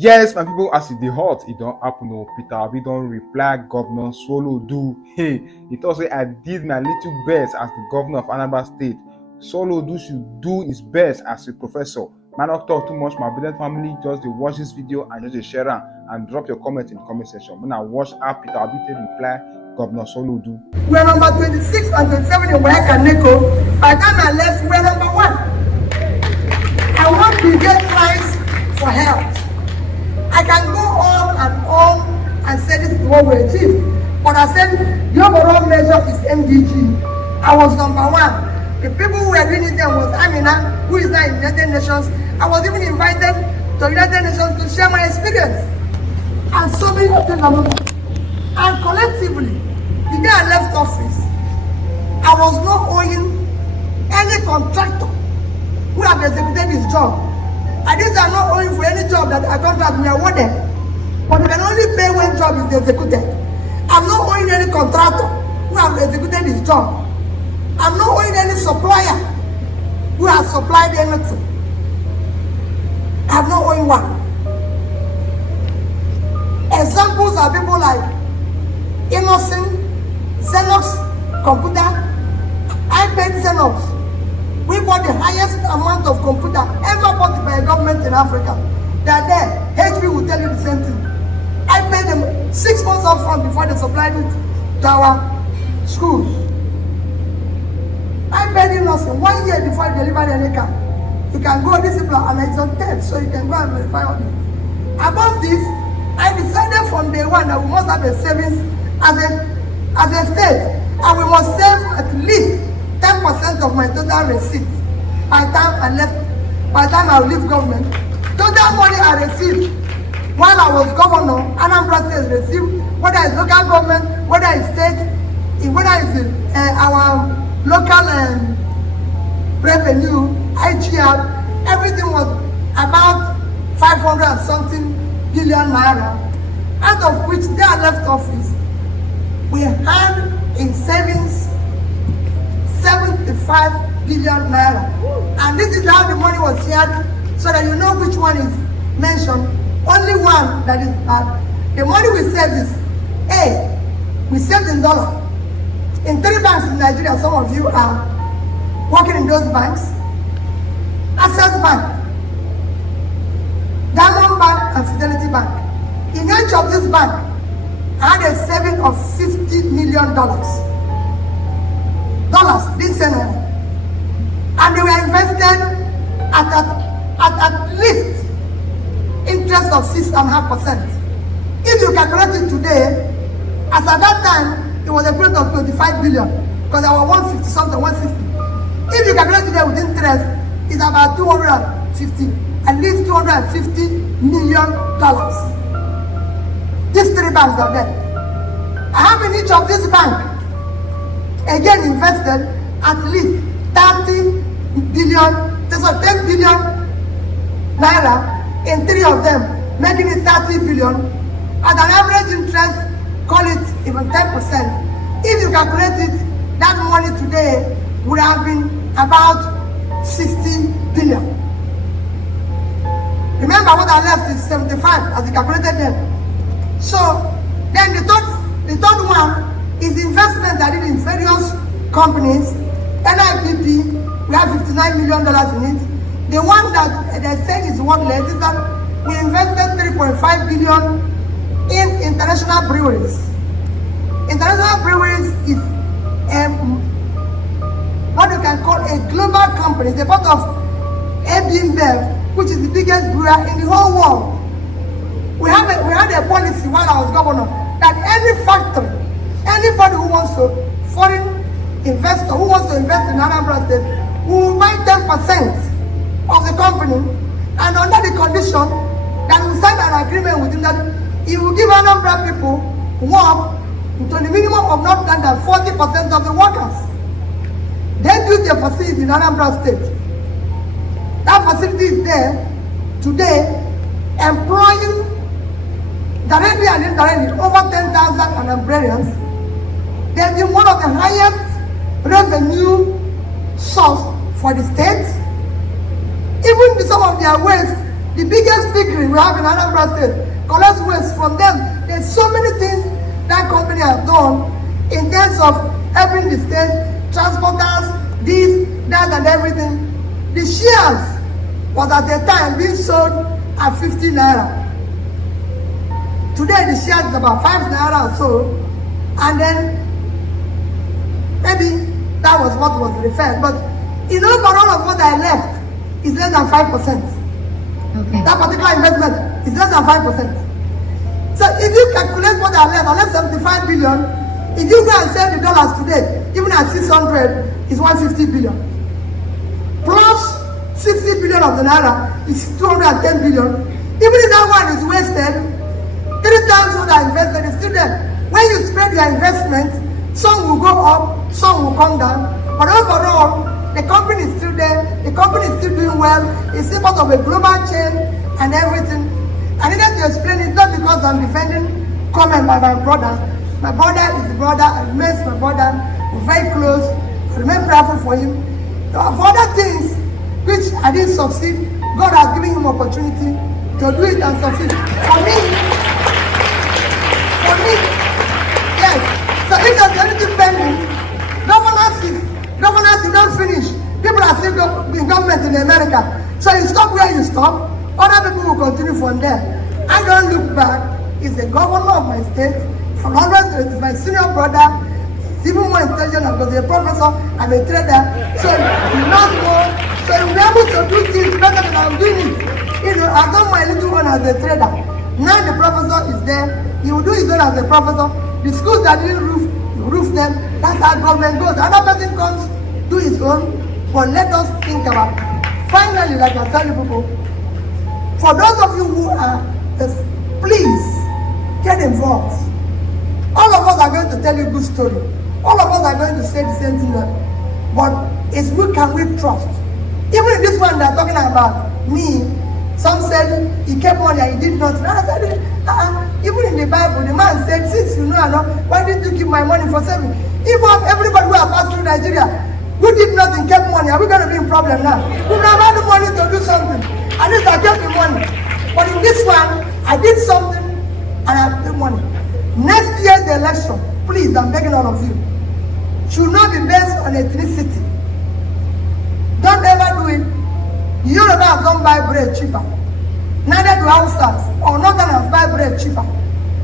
Yes, my people, as it dey hot, it don't happen. No, Peter Obi don't reply Governor Soludo. Hey, it also I did my little best as the governor of Anambra State. Soludo should do his best as a professor. Man, not talk too much. My brilliant family just dey watch this video and just dey share am and drop your comment in the comment section. When I watch how Peter Obi take reply Governor Soludo. We're number 26 and 27 in Waka Neko. By the time I left, we're number 1. I want to get price for health. I can go on and say this is what we achieved. But I said the overall measure is MDG. I was number 1. The people who were doing it then was Amina, who is now in United Nations. I was even invited to United Nations to share my experience. And so many things are moving. And collectively, the day I left office, I was not owing any contractor who have executed his job. And these are not owing for any job that a contract me awarded. But they can only pay when job is executed. I'm not owing any contractor who have executed his job. I'm not owing any supplier who has supplied anything. I'm not owing one. Examples are people like Innocent, Xerox Computer. I paid Xerox. We bought the highest amount of computer ever bought by a government in Africa. They are there. HP will tell you the same thing. I paid them 6 months up front before they supplied it to our schools. I paid Innocent 1 year before I delivered any car. You can go this plan and it's on test, so you can go and verify all this. Above this, I decided from day one that we must have a savings as a state, and we must save at least 10% of my total receipt by the time I leave government. Total money I received while I was governor, Anambra State received, whether it's local government, whether it's state, whether it's our local revenue, IGR, everything was about 500 and something billion naira, out of which they are left office. We had in savings 75 billion naira. And this is how the money was shared, so that you know which one is mentioned. Only one that is bad. The money we saved is A, we saved in dollar. In 3 banks in Nigeria, some of you are working in those banks. Access Bank, Diamond Bank and Fidelity Bank. In each of these banks, I had a saving of $50 million. Didn't say no. And they were invested at least interest of 6.5%. If you calculate it today, as at that time, it was a growth of 25 billion, because there were 150 something, 160. If you calculate today with interest, it's about 250, at least $250 million. These 3 banks are there. I have in each of these banks, again invested at least 10 billion naira in 3 of them, making it 30 billion at an average interest, call it even 10%. If you calculate it, that money today would have been about 60 billion. Remember what I left is 75 as we calculated them. So then the third one is investment I did in various companies. NIPP, we have $59 million in it. The one that they're saying is worthless is that we invested 3.5 billion in international breweries. International breweries is what you can call a global company. It's a part of AB InBev, which is the biggest brewer in the whole world. We had a policy while I was governor that any factory, anybody who wants to, foreign investor who wants to invest in Anambra State, will buy 10% of the company, and under the condition that we sign an agreement with him that he will give Anambra people work to the minimum of not less than 40% of the workers. They built a facility in Anambra State. That facility is there today, employing directly and indirectly over 10,000 Anambrarians. They've been one of the highest revenue source for the state. Even some of their waste, The biggest piggery we have in Anambra State collects waste from them. There's so many things that company has done in terms of helping the state, transporters, this, that, and everything. The shares was at the time being sold at 50 naira. Today the shares is about 5 naira or so, and then maybe that was what was referred. But in overall of what I left is less than 5%. Okay. That particular investment is less than 5%. So if you calculate what I left 75 billion. If you go and sell the dollars today, even at 600, is 150 billion. Plus 60 billion of the naira is 210 billion. Even if that one is wasted, 3 times what I invested is still there. When you spread your investment, some will go up, some will come down. But overall, the company is still there. The company is still doing well. It's still part of a global chain and everything. I needed to explain it not because I'm defending comment by my brother. My brother is the brother. I remain my brother. We're very close. I remain prayerful for him. For other things which I didn't succeed, God has given him opportunity to do it and succeed. For me, yes. So if there's anything pending, governance is not finished. People are still in government in America. So you stop where you stop. Other people will continue from there. I don't look back. He's the governor of my state. From 100 is my senior brother. He's even more intelligent because he's a professor. I'm a trader. So he knows more. So he'll be able to do things better than I'm doing it. You know, I've done my little one as a trader. Now the professor is there. He will do his own as a professor. The schools that didn't roof, you roof them. That's how government goes. Another person comes, do his own. But let us think about it. Finally, like I tell you people, for those of you who are, please get involved. All of us are going to tell you a good story. All of us are going to say the same thing. But it's who can we trust? Even in this one they're talking about me, some said he kept money and he did not. I said, even in the Bible, the man said, since you know, why did you keep my money for saving? Even everybody who has passed through Nigeria, who did nothing, kept money, are we going to be in problem now? We would have had the money to do something. At least I kept the money. But in this one, I did something and I have the money. Next year's election, please, I'm begging all of you, should not be based on ethnicity. Don't ever do it. Yorubas don't buy bread cheaper. Neither do Hausas or Northerners buy bread cheaper.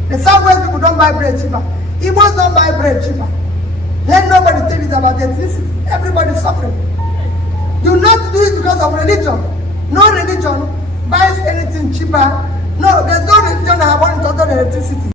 The Southwest people don't buy bread cheaper. Igbos don't buy bread cheaper. Let nobody tell you about ethnicity. Everybody's suffering. Do not do it because of religion. No religion buys anything cheaper. No, there's no religion that I want to talk about electricity.